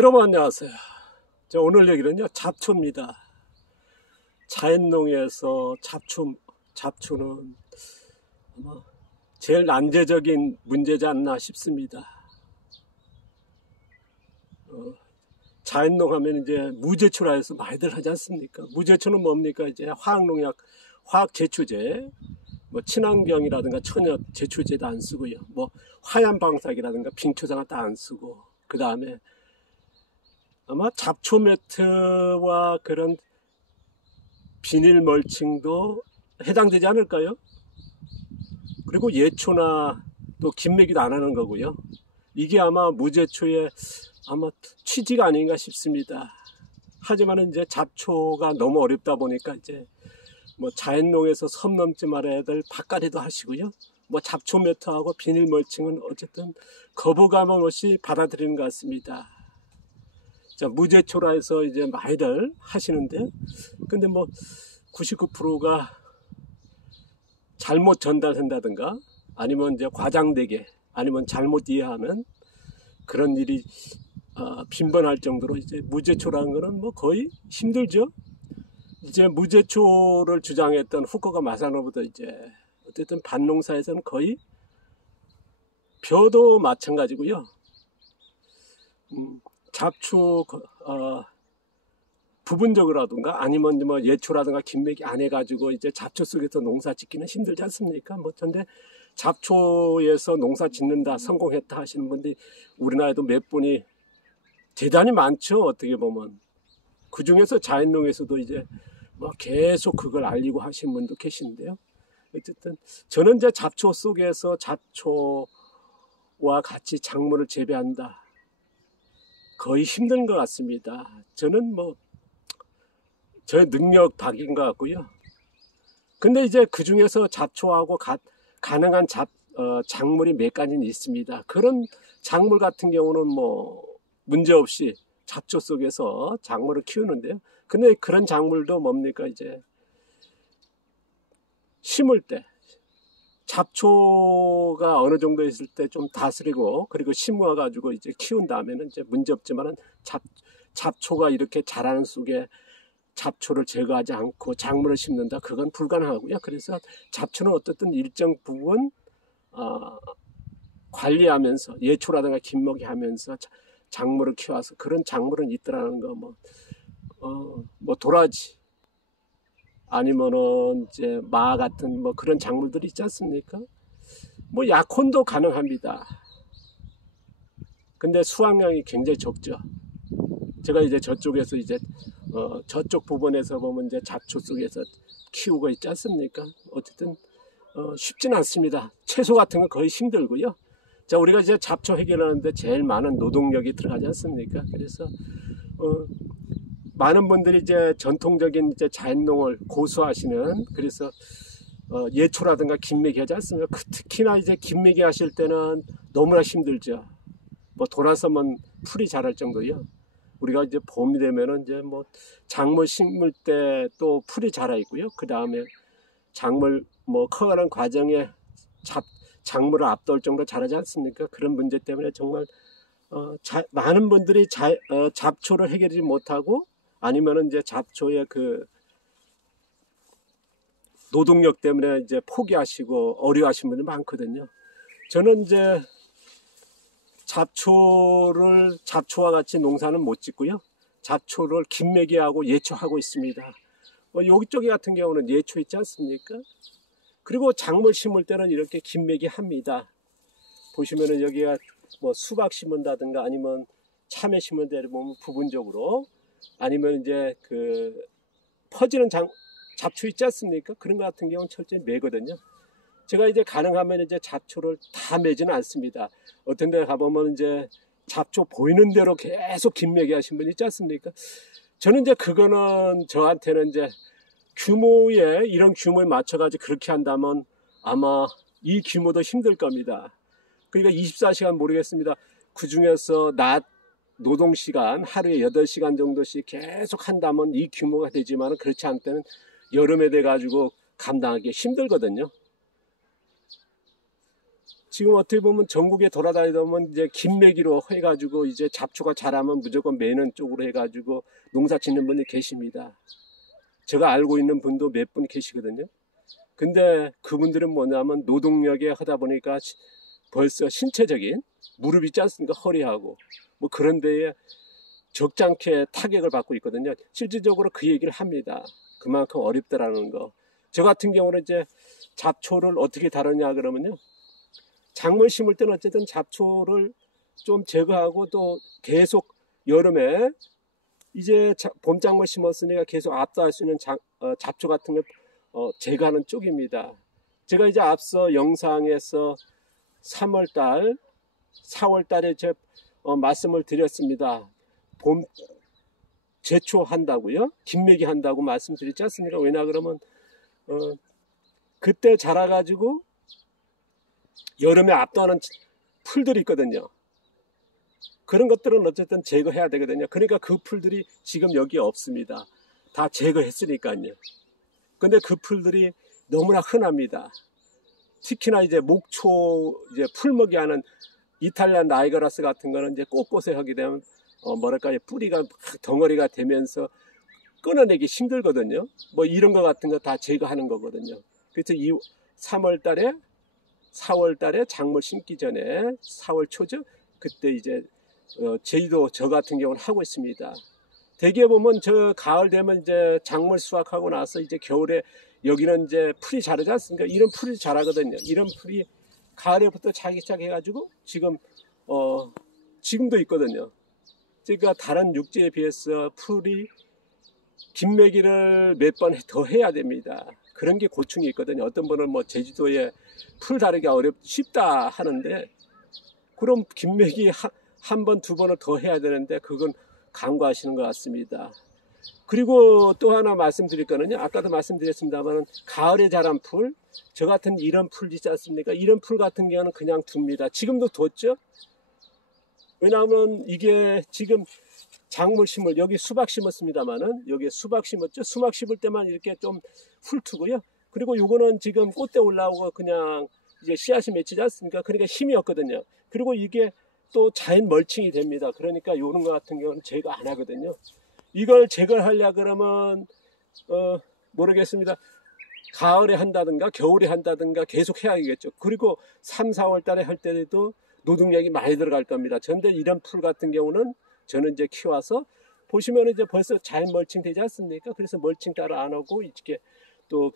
여러분 안녕하세요. 오늘 얘기는요 잡초입니다. 자연농에서 잡초는 아마 제일 난제적인 문제지 않나 싶습니다. 자연농 하면 이제 무제초라 해서 많이들 하지 않습니까? 무제초는 뭡니까? 이제 화학농약, 화학제초제, 뭐 친환경이라든가 천연 제초제도 안 쓰고요. 뭐 화염방사기라든가 빙초장을 다 안 쓰고, 그 다음에 아마 잡초 매트와 그런 비닐 멀칭도 해당되지 않을까요? 그리고 예초나 또 김매기도 안 하는 거고요. 이게 아마 무제초의 아마 취지가 아닌가 싶습니다. 하지만 이제 잡초가 너무 어렵다 보니까 이제 뭐 자연농에서 섬 넘지 말아야 될 밭갈이도 하시고요. 뭐 잡초 매트하고 비닐 멀칭은 어쨌든 거부감 없이 받아들이는 것 같습니다. 자, 무제초라 해서 이제 많이들 하시는데, 근데 뭐 99%가 잘못 전달된다든가 아니면 이제 과장되게 아니면 잘못 이해하는 그런 일이 빈번할 정도로 이제 무제초라는 거는 뭐 거의 힘들죠. 이제 무제초를 주장했던 후쿠오카 마사노부도 이제 어쨌든 밭농사에서는 거의 벼도 마찬가지고요. 잡초 부분적으로라든가 아니면 뭐 예초라든가 김매기 안 해가지고 이제 잡초 속에서 농사 짓기는 힘들지 않습니까? 뭐 근데 잡초에서 농사 짓는다 성공했다 하시는 분들이 우리나라에도 몇 분이 대단히 많죠. 어떻게 보면 그 중에서 자연농에서도 이제 뭐 계속 그걸 알리고 하시는 분도 계시는데요. 어쨌든 저는 이제 잡초 속에서 잡초와 같이 작물을 재배한다. 거의 힘든 것 같습니다. 저는 뭐 저의 능력 밖인 것 같고요. 근데 이제 그 중에서 잡초하고 가능한 작물이 몇 가지는 있습니다. 그런 작물 같은 경우는 뭐 문제없이 잡초 속에서 작물을 키우는데요. 근데 그런 작물도 뭡니까? 이제 심을 때 잡초가 어느 정도 있을 때 좀 다스리고 그리고 심어 가지고 이제 키운 다음에는 이제 문제 없지만은 잡초가 이렇게 자라는 속에 잡초를 제거하지 않고 작물을 심는다, 그건 불가능하고요. 그래서 잡초는 어떻든 일정 부분 관리하면서 예초라든가 김먹이 하면서 작물을 키워서 그런 작물은 있더라는 거, 뭐 도라지 아니면은 이제 마 같은 뭐 그런 작물들이 있지 않습니까? 뭐 약혼도 가능합니다. 근데 수확량이 굉장히 적죠. 제가 이제 저쪽에서 이제 저쪽 부분에서 보면 이제 잡초 속에서 키우고 있지 않습니까? 어쨌든 쉽지는 않습니다. 채소 같은 건 거의 힘들고요. 자, 우리가 이제 잡초 해결하는데 제일 많은 노동력이 들어가지 않습니까? 그래서 많은 분들이 이제 전통적인 이제 자연농을 고수하시는, 그래서 예초라든가 김매기 하지 않습니까? 특히나 이제 김매기 하실 때는 너무나 힘들죠. 뭐 돌아서면 풀이 자랄 정도요. 우리가 이제 봄이 되면은 이제 뭐 작물 심을 때 또 풀이 자라 있고요. 그 다음에 작물 뭐 커가는 과정에 작물을 앞돌 정도 자라지 않습니까? 그런 문제 때문에 정말 많은 분들이 잡초를 해결하지 못하고 아니면은 이제 잡초의 그 노동력 때문에 이제 포기하시고 어려워하시는 분들이 많거든요. 저는 이제 잡초와 같이 농사는 못 짓고요. 잡초를 김매기하고 예초하고 있습니다. 여기 같은 경우는 예초 있지 않습니까? 그리고 작물 심을 때는 이렇게 김매기 합니다. 보시면은 여기가 뭐 수박 심은다든가 아니면 참외 심은 데를 보면 부분적으로, 아니면 이제 그 퍼지는 잡초 있지 않습니까? 그런 것 같은 경우는 철저히 매거든요. 제가 이제 가능하면 이제 잡초를 다 매지는 않습니다. 어떤 데 가보면 이제 잡초 보이는 대로 계속 김매기 하신 분 있지 않습니까? 저는 이제 그거는 저한테는 이제 이런 규모에 맞춰가지고 그렇게 한다면 아마 이 규모도 힘들 겁니다. 그러니까 24시간 모르겠습니다. 그 중에서 낮 노동시간 하루에 8시간 정도씩 계속 한다면 이 규모가 되지만 그렇지 않을 때는 여름에 돼가지고 감당하기 힘들거든요. 지금 어떻게 보면 전국에 돌아다니다 보면 이제 김매기로 해가지고 이제 잡초가 자라면 무조건 매는 쪽으로 해가지고 농사 짓는 분이 계십니다. 제가 알고 있는 분도 몇 분 계시거든요. 근데 그분들은 뭐냐면 노동력에 하다 보니까 벌써 신체적인 무릎 있지 않습니까? 허리하고 뭐 그런 데에 적잖게 타격을 받고 있거든요. 실질적으로 그 얘기를 합니다. 그만큼 어렵다라는 거. 저 같은 경우는 이제 잡초를 어떻게 다루냐 그러면요. 작물 심을 때는 어쨌든 잡초를 좀 제거하고 또 계속 여름에 이제 봄작물 심었으니까 계속 압도할 수 있는 잡초 같은 걸 제거하는 쪽입니다. 제가 이제 앞서 영상에서 3월달, 4월달에 제 말씀을 드렸습니다. 봄 제초한다고요? 김매기 한다고 말씀드렸지 않습니까? 왜냐 그러면 그때 자라가지고 여름에 압도하는 풀들이 있거든요. 그런 것들은 어쨌든 제거해야 되거든요. 그러니까 그 풀들이 지금 여기에 없습니다. 다 제거했으니까요. 근데 그 풀들이 너무나 흔합니다. 특히나 이제 목초 이제 풀먹이 하는 이탈리안 나이가라스 같은 거는 이제 꽃꽃에 하게 되면 뭐랄까 뿌리가 막 덩어리가 되면서 끊어내기 힘들거든요. 뭐 이런 거 같은 거 다 제거하는 거거든요. 그래서 이 3월 달에 4월 달에 작물 심기 전에 4월 초죠. 그때 이제 제주도 저 같은 경우는 하고 있습니다. 대개 보면 저 가을 되면 이제 작물 수확하고 나서 이제 겨울에 여기는 이제 풀이 자라지 않습니까? 이런 풀이 자라거든요. 이런 풀이 가을에부터 자기 시작해가지고 지금도 있거든요. 그러니까 다른 육지에 비해서 풀이 김매기를 몇 번 더 해야 됩니다. 그런 게 고충이 있거든요. 어떤 분은 뭐 제주도에 풀 다루기가 쉽다 하는데 그럼 김매기 한 번, 두 번을 더 해야 되는데 그건 간과하시는 것 같습니다. 그리고 또 하나 말씀드릴 거는요. 아까도 말씀드렸습니다만 가을에 자란 풀, 저 같은 이런 풀 있지 않습니까? 이런 풀 같은 경우는 그냥 둡니다. 지금도 뒀죠? 왜냐하면 이게 지금 작물 심을 여기 수박 심었습니다만은 여기 수박 심었죠. 수박 심을 때만 이렇게 좀 훑트고요. 그리고 요거는 지금 꽃대 올라오고 그냥 이제 씨앗이 맺히지 않습니까? 그러니까 힘이 없거든요. 그리고 이게 또 자연 멀칭이 됩니다. 그러니까 요런 거 같은 경우는 제거 안 하거든요. 이걸 제거하려 그러면 모르겠습니다. 가을에 한다든가 겨울에 한다든가 계속 해야겠죠. 그리고 3, 4월 달에 할 때도 노동력이 많이 들어갈 겁니다. 그런데 이런 풀 같은 경우는 저는 이제 키워서 보시면 이제 벌써 자연 멀칭 되지 않습니까? 그래서 멀칭 따로 안 하고 이렇게 또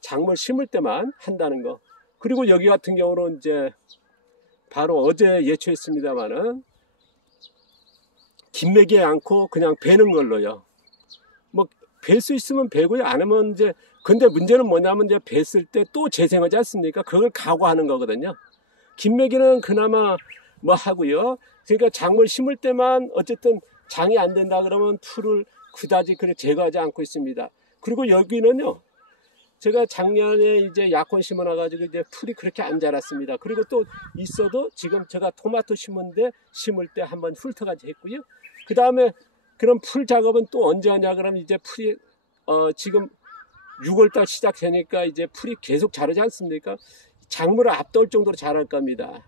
작물 심을 때만 한다는 거. 그리고 여기 같은 경우는 이제 바로 어제 예초했습니다만은 김매기 않고 그냥 베는 걸로요. 뭐 벨 수 있으면 베고요. 안 하면 이제 근데 문제는 뭐냐면 이제 뱄을 때 또 재생하지 않습니까? 그걸 각오하는 거거든요. 김매기는 그나마 뭐 하고요. 그러니까 작물 심을 때만 어쨌든 장이 안 된다 그러면 풀을 그다지 그렇게 제거하지 않고 있습니다. 그리고 여기는요. 제가 작년에 이제 약혼 심어놔가지고 이제 풀이 그렇게 안 자랐습니다. 그리고 또 있어도 지금 제가 토마토 심을 때 한번 훑어가지고 했고요. 그 다음에 그런 풀 작업은 또 언제 하냐 그러면 이제 풀이 지금 6월달 시작되니까 이제 풀이 계속 자라지 않습니까? 작물을 앞돌 정도로 자랄 겁니다.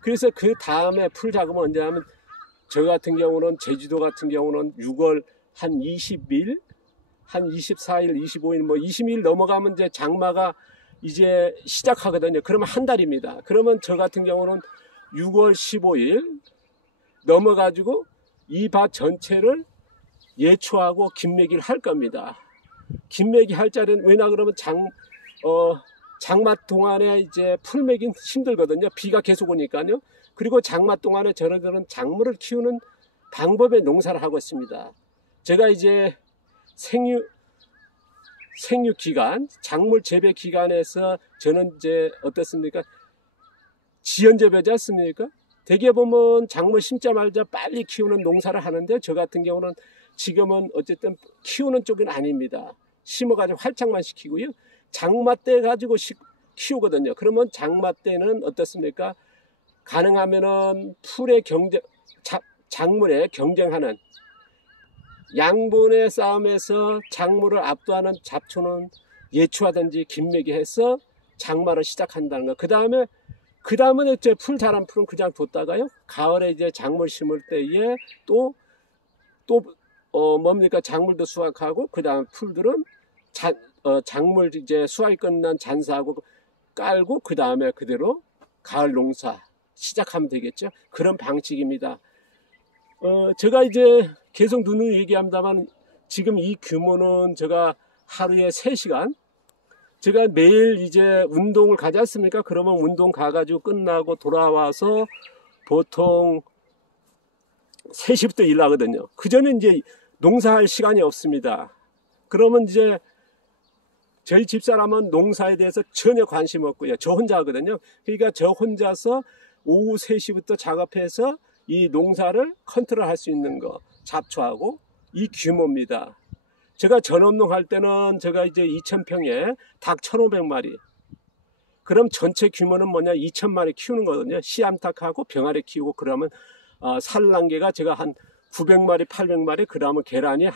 그래서 그 다음에 풀 작업은 언제 하면 저 같은 경우는 제주도 같은 경우는 6월 한 20일 한 24일, 25일, 뭐 20일 넘어가면 이제 장마가 이제 시작하거든요. 그러면 한 달입니다. 그러면 저 같은 경우는 6월 15일 넘어가지고 이 밭 전체를 예초하고 김매기를 할 겁니다. 김매기 할 자리는 왜냐 그러면 장마 동안에 이제 풀매기는 힘들거든요. 비가 계속 오니까요. 그리고 장마 동안에 저희들은 작물을 키우는 방법의 농사를 하고 있습니다. 제가 이제 생육 기간, 작물 재배 기간에서 저는 이제 어떻습니까? 지연 재배지 않습니까? 대개 보면 작물 심자마자 빨리 키우는 농사를 하는데 저 같은 경우는 지금은 어쨌든 키우는 쪽은 아닙니다. 심어가지고 활착만 시키고요. 장마 때 가지고 키우거든요. 그러면 장마 때는 어떻습니까? 가능하면은 풀의 작물에 경쟁하는 양분의 싸움에서 작물을 압도하는 잡초는 예초하든지 김매기 해서 장마를 시작한다는 거. 그 다음에 그 다음은 이제 풀 자란 풀은 그냥 뒀다가요. 가을에 이제 작물 심을 때에 또 뭡니까? 작물도 수확하고 그 다음 풀들은 작물 이제 수확이 끝난 잔사하고 깔고 그 다음에 그대로 가을 농사 시작하면 되겠죠. 그런 방식입니다. 제가 이제 계속 누누이 얘기합니다만 지금 이 규모는 제가 하루에 3시간 제가 매일 이제 운동을 가지 않습니까? 그러면 운동 가가지고 끝나고 돌아와서 보통 3시부터 일 하거든요. 그 전에 이제 농사할 시간이 없습니다. 그러면 이제 저희 집사람은 농사에 대해서 전혀 관심 없고요. 저 혼자 하거든요. 그러니까 저 혼자서 오후 3시부터 작업해서 이 농사를 컨트롤 할 수 있는 거 잡초하고 이 규모입니다. 제가 전업농 할 때는 제가 이제 2,000평에 닭 1,500마리. 그럼 전체 규모는 뭐냐? 2,000마리 키우는 거거든요. 씨암탉하고 병아리 키우고 그러면 산란계가 제가 한 900마리, 800마리, 그러면 계란이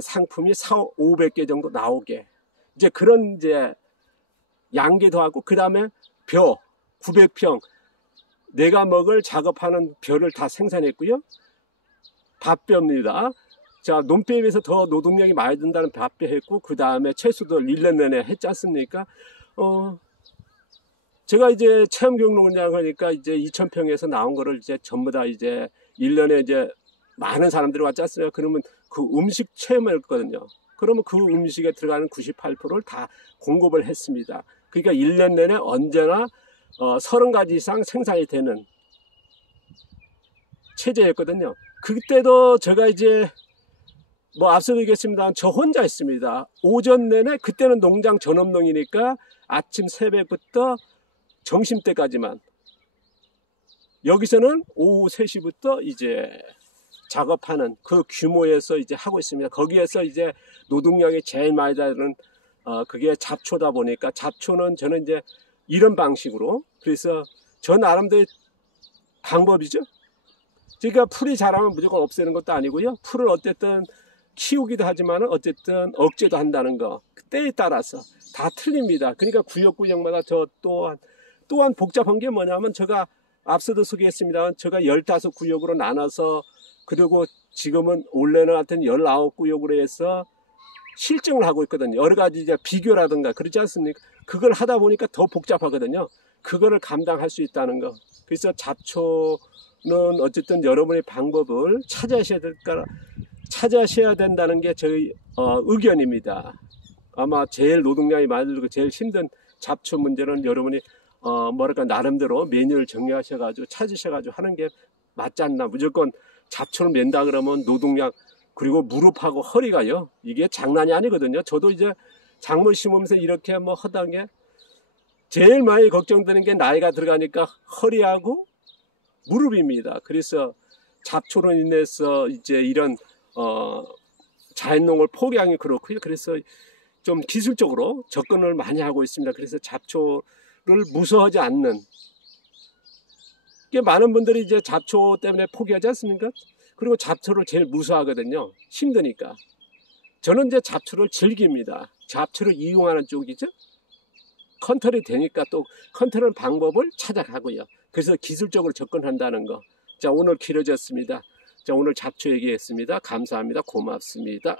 상품이 500개 정도 나오게. 이제 그런 이제 양계도 하고 그다음에 벼 900평 내가 먹을 작업하는 벼를 다 생산했고요. 밥벼입니다. 자, 논배에 비해서 더 노동력이 많이 든다는 밥벼 했고 그 다음에 채소도 1년 내내 했지 않습니까? 제가 이제 체험경농장 하니까 이제 2,000평에서 나온 거를 이제 전부 다 이제 1년에 이제 많은 사람들이 왔지 않습니까? 그러면 그 음식 체험을 했거든요. 그러면 그 음식에 들어가는 98%를 다 공급을 했습니다. 그러니까 1년 내내 언제나 30가지 이상 생산이 되는 체제였거든요. 그때도 제가 이제 뭐 앞서도 얘기했습니다. 저 혼자 있습니다. 오전 내내 그때는 농장 전업농이니까 아침 새벽부터 점심때까지만 여기서는 오후 3시부터 이제 작업하는 그 규모에서 이제 하고 있습니다. 거기에서 이제 노동량이 제일 많이 다른 그게 잡초다 보니까 잡초는 저는 이제 이런 방식으로 그래서 저 나름대로 방법이죠. 그러니까 풀이 자라면 무조건 없애는 것도 아니고요. 풀을 어쨌든 키우기도 하지만 어쨌든 억제도 한다는 거 때에 따라서 다 틀립니다. 그러니까 구역마다 저 또한 복잡한 게 뭐냐면 제가 앞서도 소개했습니다. 제가 15구역으로 나눠서 그리고 지금은 원래는 하여튼 19구역으로 해서 실증을 하고 있거든요. 여러 가지 이제 비교라든가 그렇지 않습니까? 그걸 하다 보니까 더 복잡하거든요. 그거를 감당할 수 있다는 거. 그래서 잡초는 어쨌든 여러분의 방법을 찾아셔야 된다는 게 저희 의견입니다. 아마 제일 노동량이 많이 들고 제일 힘든 잡초 문제는 여러분이 뭐랄까 나름대로 메뉴를 정리하셔가지고 찾으셔가지고 하는 게 맞지 않나. 무조건 잡초를 맨다 그러면 노동량 그리고 무릎하고 허리가요 이게 장난이 아니거든요. 저도 이제 작물 심으면서 이렇게 뭐 하던 게 제일 많이 걱정되는 게 나이가 들어가니까 허리하고 무릎입니다. 그래서 잡초로 인해서 이제 이런 자연농을 포기하기 그렇고요. 그래서 좀 기술적으로 접근을 많이 하고 있습니다. 그래서 잡초를 무서워하지 않는 게 많은 분들이 이제 잡초 때문에 포기하지 않습니까? 그리고 잡초를 제일 무서워하거든요. 힘드니까. 저는 이제 잡초를 즐깁니다. 잡초를 이용하는 쪽이죠. 컨트롤이 되니까 또 컨트롤 방법을 찾아가고요. 그래서 기술적으로 접근한다는 거. 자, 오늘 길어졌습니다. 자, 오늘 잡초 얘기했습니다. 감사합니다. 고맙습니다.